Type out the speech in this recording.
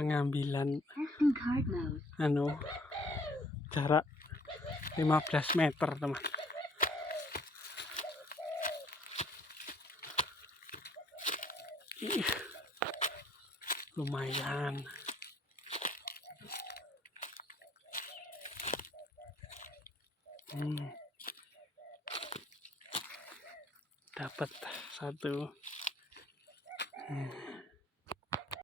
pengambilan jarak 15 meter teman. Lumayan. Dapat satu.